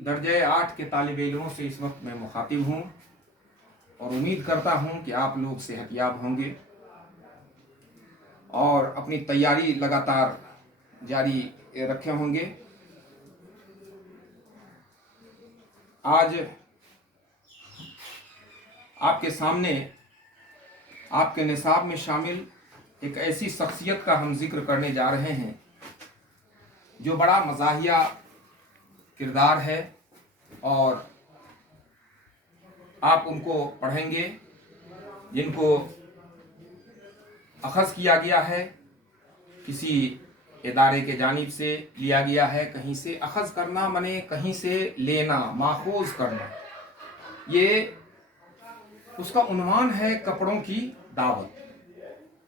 दर्जे 8 के तालिब इल्मों से इस वक्त मैं मुखातिब हूँ और उम्मीद करता हूँ कि आप लोग सेहतयाब होंगे और अपनी तैयारी लगातार जारी रखे होंगे। आज आपके सामने आपके निसाब में शामिल एक ऐसी शख्सियत का हम जिक्र करने जा रहे हैं जो बड़ा मज़ाहिया किरदार है और आप उनको पढ़ेंगे जिनको अखज़ किया गया है, किसी इदारे के जानिब से लिया गया है। कहीं से अखज़ करना माने कहीं से लेना, माखूज़ करना। ये उसका उन्वान है कपड़ों की दावत।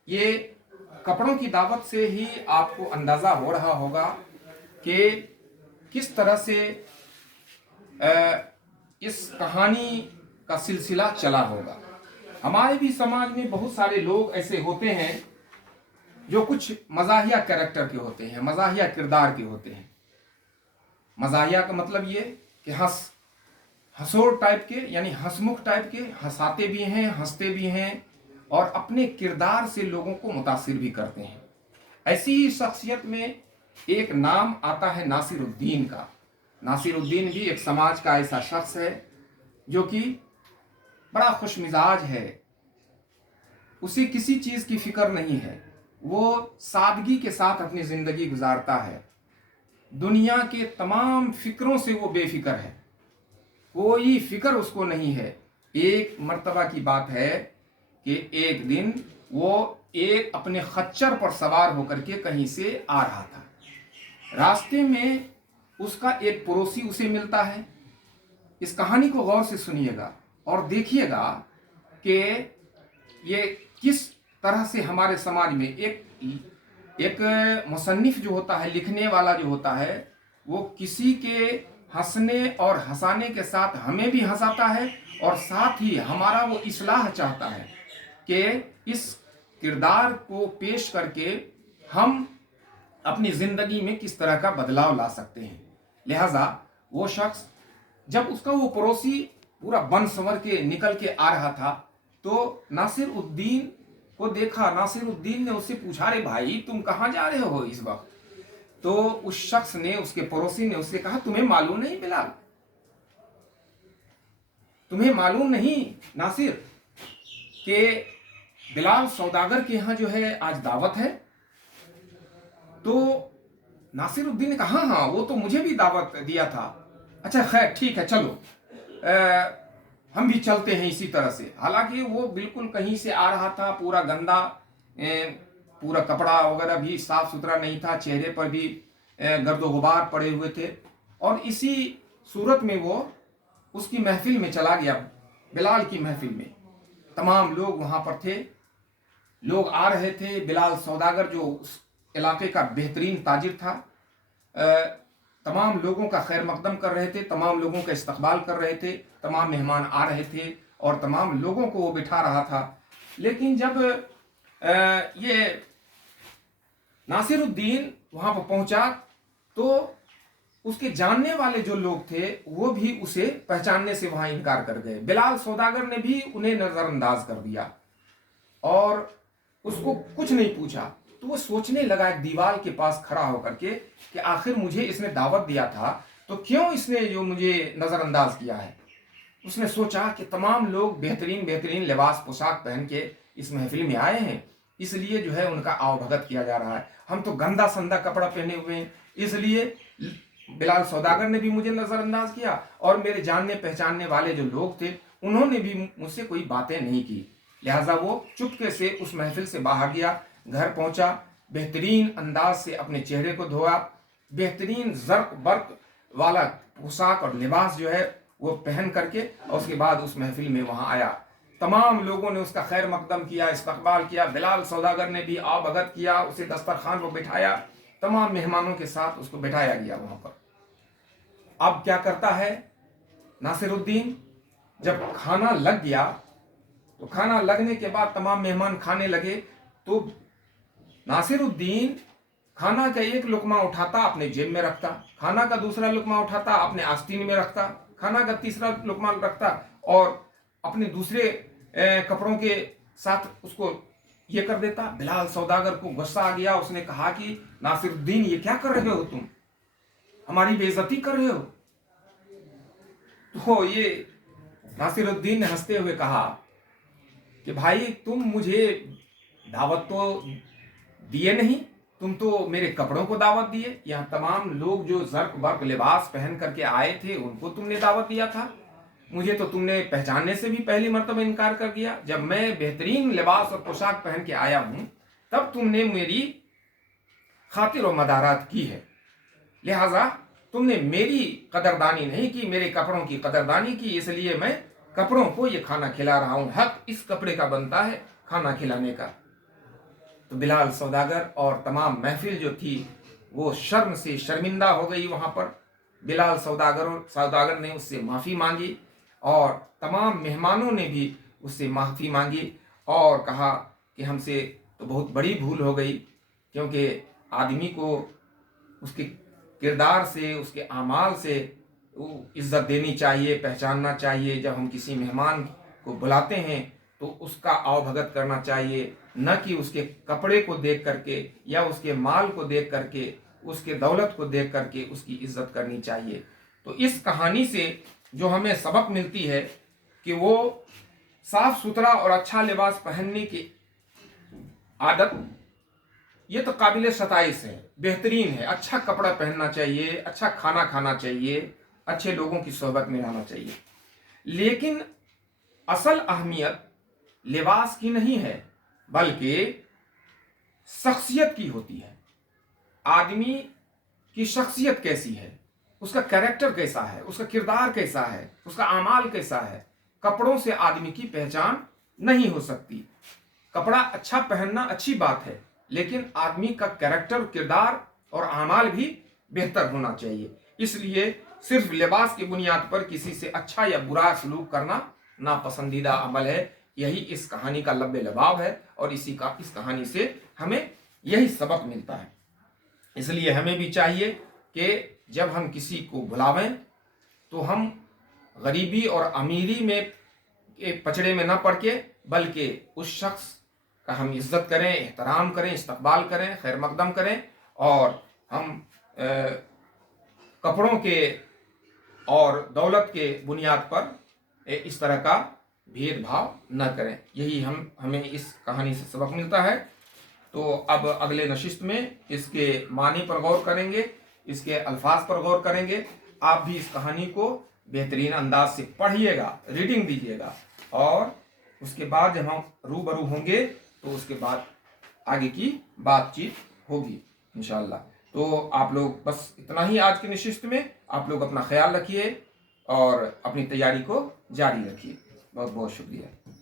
ये कपड़ों की दावत से ही आपको अंदाज़ा हो रहा होगा कि किस तरह से इस कहानी का सिलसिला चला होगा। हमारे भी समाज में बहुत सारे लोग ऐसे होते हैं जो कुछ मज़ाहिया कैरेक्टर के होते हैं, मज़ाहिया किरदार के होते हैं। मज़ाहिया का मतलब ये कि हंसोड़ टाइप के, यानी हंसमुख टाइप के, हंसाते भी हैं, हंसते भी हैं और अपने किरदार से लोगों को मुतासिर भी करते हैं। ऐसी ही शख्सियत में एक नाम आता है नासिरुद्दीन का। नासिरुद्दीन भी एक समाज का ऐसा शख्स है जो कि बड़ा खुश मिजाज है, उसे किसी चीज़ की फिक्र नहीं है, वो सादगी के साथ अपनी ज़िंदगी गुजारता है। दुनिया के तमाम फिक्रों से वो बेफिक्र है, कोई फिक्र उसको नहीं है। एक मर्तबा की बात है कि एक दिन वो एक अपने खच्चर पर सवार होकर के कहीं से आ रहा था। रास्ते में उसका एक पड़ोसी उसे मिलता है। इस कहानी को गौर से सुनिएगा और देखिएगा कि ये किस तरह से हमारे समाज में एक मुसन्निफ जो होता है, लिखने वाला जो होता है, वो किसी के हंसने और हंसाने के साथ हमें भी हंसाता है और साथ ही हमारा वो इस्लाह चाहता है कि इस किरदार को पेश करके हम अपनी ज़िंदगी में किस तरह का बदलाव ला सकते हैं। लिहाजा वो शख्स, जब उसका वो पड़ोसी पूरा बन संवर के निकल के आ रहा था तो नासिरुद्दीन को देखा। नासिरुद्दीन ने उससे पूछा, अरे भाई तुम कहाँ जा रहे हो इस वक्त? तो उस शख्स ने, उसके पड़ोसी ने उससे कहा, तुम्हें मालूम नहीं बिलाल, तुम्हें मालूम नहीं नासिर कि बिलाल सौदागर के यहाँ जो है आज दावत है? तो नासिरुद्दीन ने कहा, हाँ वो तो मुझे भी दावत दिया था। अच्छा खैर ठीक है, चलो हम भी चलते हैं इसी तरह से। हालांकि वो बिल्कुल कहीं से आ रहा था, पूरा गंदा, पूरा कपड़ा वगैरह भी साफ सुथरा नहीं था, चेहरे पर भी गर्दो गुबार पड़े हुए थे। और इसी सूरत में वो उसकी महफिल में चला गया, बिलाल की महफिल में। तमाम लोग वहाँ पर थे, लोग आ रहे थे। बिलाल सौदागर जो उस इलाके का बेहतरीन ताजिर था, तमाम लोगों का खैर मकदम कर रहे थे, तमाम लोगों का इस्तकबाल कर रहे थे, तमाम मेहमान आ रहे थे और तमाम लोगों को वो बिठा रहा था। लेकिन जब ये नासिरुद्दीन वहाँ पर पहुँचा तो उसके जानने वाले जो लोग थे वो भी उसे पहचानने से वहाँ इनकार कर गए। बिलाल सौदागर ने भी उन्हें नज़रअंदाज कर दिया और उसको कुछ नहीं पूछा। तो वो सोचने लगा एक दीवार के पास खड़ा होकर के कि आखिर मुझे इसने दावत दिया था तो क्यों इसने जो मुझे नज़रअंदाज किया है। उसने सोचा कि तमाम लोग बेहतरीन बेहतरीन लिबास पोशाक पहन के इस महफिल में आए हैं, इसलिए जो है उनका आवभगत किया जा रहा है। हम तो गंदा संदा कपड़ा पहने हुए हैं, इसलिए बिलाल सौदागर ने भी मुझे नज़रअंदाज किया और मेरे जानने पहचानने वाले जो लोग थे उन्होंने भी मुझसे कोई बातें नहीं की। लिहाजा वो चुपके से उस महफिल से बाहर गया, घर पहुंचा, बेहतरीन अंदाज से अपने चेहरे को धोया, बेहतरीन ज़र्क बर्क वाला पोशाक और लिबास जो है वो पहन करके और उसके बाद उस महफिल में वहाँ आया। तमाम लोगों ने उसका खैर मकदम किया, इस्तकबाल किया। बिलाल सौदागर ने भी आवभगत किया, उसे दस्तरखान पर बिठाया, तमाम मेहमानों के साथ उसको बिठाया गया वहाँ पर। अब क्या करता है नासिरुद्दीन, जब खाना लग गया तो खाना लगने के बाद तमाम मेहमान खाने लगे तो नासिरुद्दीन खाना का एक लुकमा उठाता अपने जेब में रखता, खाना का दूसरा लुकमा उठाता अपने आस्तीन में रखता, खाना का तीसरा लुकमा रखता और अपने दूसरे कपड़ों के साथ उसको ये कर देता। बिलाल सौदागर को गुस्सा आ गया, उसने कहा कि नासिरुद्दीन ये क्या कर रहे हो तुम, हमारी बेइज्जती कर रहे हो। तो ये नासिरुद्दीन ने हंसते हुए कहा कि भाई तुम मुझे दावत तो दिए नहीं, तुम तो मेरे कपड़ों को दावत दिए। यहाँ तमाम लोग जो जर्क वर्क लिबास पहन करके आए थे उनको तुमने दावत दिया था, मुझे तो तुमने पहचानने से भी पहली मर्तबा इनकार कर दिया। जब मैं बेहतरीन लिबास और पोशाक पहन के आया हूं तब तुमने मेरी खातिर और मदारात की है, लिहाजा तुमने मेरी कदरदानी नहीं की, मेरे कपड़ों की कदरदानी की, इसलिए मैं कपड़ों को ये खाना खिला रहा हूं। हक इस कपड़े का बनता है खाना खिलाने का। तो बिलाल सौदागर और तमाम महफिल जो थी वो शर्म से शर्मिंदा हो गई। वहां पर बिलाल सौदागर ने उससे माफ़ी मांगी और तमाम मेहमानों ने भी उससे माफ़ी मांगी और कहा कि हमसे तो बहुत बड़ी भूल हो गई, क्योंकि आदमी को उसके किरदार से, उसके अमाल से इज्जत देनी चाहिए, पहचानना चाहिए। जब हम किसी मेहमान को बुलाते हैं तो उसका आवभगत करना चाहिए, न कि उसके कपड़े को देख करके या उसके माल को देख करके, उसके दौलत को देख करके उसकी इज्जत करनी चाहिए। तो इस कहानी से जो हमें सबक मिलती है कि वो साफ सुथरा और अच्छा लिबास पहनने की आदत ये तो काबिल सताइश है, बेहतरीन है। अच्छा कपड़ा पहनना चाहिए, अच्छा खाना खाना चाहिए, अच्छे लोगों की सोहबत में रहना चाहिए। लेकिन असल अहमियत लिबास की नहीं है बल्कि शख्सियत की होती है। आदमी की शख्सियत कैसी है, उसका कैरेक्टर कैसा है, उसका किरदार कैसा है, उसका अमाल कैसा है। कपड़ों से आदमी की पहचान नहीं हो सकती। कपड़ा अच्छा पहनना अच्छी बात है, लेकिन आदमी का कैरेक्टर, किरदार और अमाल भी बेहतर होना चाहिए। इसलिए सिर्फ लिबास की बुनियाद पर किसी से अच्छा या बुरा सलूक करना नापसंदीदा अमल है। यही इस कहानी का लब्बे लबाब है और इस कहानी से हमें यही सबक मिलता है। इसलिए हमें भी चाहिए कि जब हम किसी को बुलावें तो हम गरीबी और अमीरी में के पचड़े में न पड़ के, बल्कि उस शख्स का हम इज्जत करें, एहतराम करें, इस्तकबाल करें, खैर मकदम करें और हम कपड़ों के और दौलत के बुनियाद पर इस तरह का भेदभाव न करें। यही हमें इस कहानी से सबक मिलता है। तो अब अगले नशिस्त में इसके मानी पर गौर करेंगे, इसके अल्फाज पर गौर करेंगे। आप भी इस कहानी को बेहतरीन अंदाज से पढ़िएगा, रीडिंग दीजिएगा और उसके बाद जब हम रूबरू होंगे तो उसके बाद आगे की बातचीत होगी इंशाअल्लाह। तो आप लोग बस इतना ही आज की नशिस्त में। आप लोग अपना ख्याल रखिए और अपनी तैयारी को जारी रखिए। बहुत बहुत शुक्रिया।